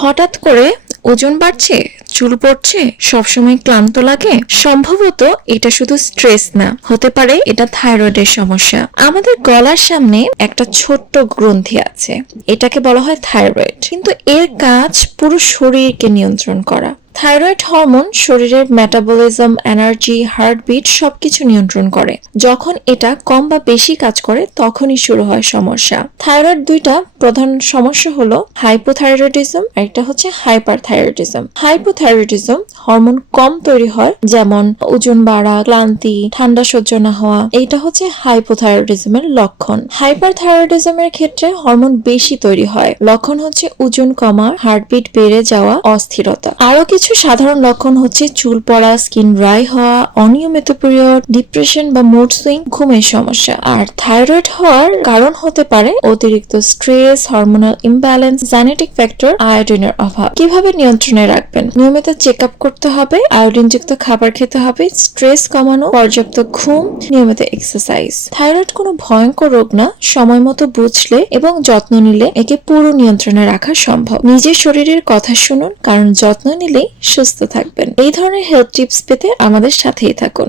হঠাৎ করে ওজন বাড়ছে, চুল পড়ছে, সবসময় ক্লান্ত লাগে, সম্ভবত এটা শুধু স্ট্রেস না, হতে পারে এটা থাইরয়েডের সমস্যা। আমাদের গলার সামনে একটা ছোট্ট গ্রন্থি আছে, এটাকে বলা হয় থাইরয়েড, কিন্তু এর কাজ পুরো শরীরকে নিয়ন্ত্রণ করা। থাইরয়েড হরমোন শরীরের মেটাবলিজম, এনার্জি, হার্টবিট সবকিছু নিয়ন্ত্রণ করে। যখন এটা কম বা বেশি কাজ করে তখনই শুরু হয় সমস্যা। থাইরয়েড দুইটা প্রধান সমস্যা হলো হাইপোথাইরয়েডিজম আর একটা হচ্ছে হাইপারথাইরয়েডিজম। হাইপোথাইরয়েডিজম হরমোন কম তৈরি হয়, যেমন ওজন বাড়া, ক্লান্তি, ঠান্ডা সহ্য না হওয়া, এইটা হচ্ছে হাইপোথাইরয়েডিজমের লক্ষণ। হাইপারথাইরয়েডিজমের ক্ষেত্রে হরমোন বেশি তৈরি হয়, লক্ষণ হচ্ছে ওজন কমা, হার্টবিট বেড়ে যাওয়া, অস্থিরতা। আরো কিছু সাধারণ লক্ষণ হচ্ছে চুল পড়া, স্কিন ড্রাই হওয়া, অনিয়মিত পিরিয়ড, ডিপ্রেশন বা মুড সুইং, ঘুমের সমস্যা। আর থাইরয়েড হওয়ার কারণ হতে পারে অতিরিক্ত stress, hormonal imbalance, genetic factor, আয়োডিনের অভাব। কিভাবে নিয়ন্ত্রণে রাখবেন? নিয়মিত চেক আপ করতে হবে, আয়োডিনযুক্ত খাবার খেতে হবে, স্ট্রেস কমানো, পর্যাপ্ত ঘুম, নিয়মিত এক্সারসাইজ। থাইরয়েড কোনো ভয়ঙ্কর রোগ না, সময় মতো বুঝলে এবং যত্ন নিলে একে পুরো নিয়ন্ত্রণে রাখা সম্ভব। নিজের শরীরের কথা শুনুন, কারণ যত্ন নিলেই সুস্থ থাকবেন। এই ধরনের হেলথ টিপস পেতে আমাদের সাথেই থাকুন।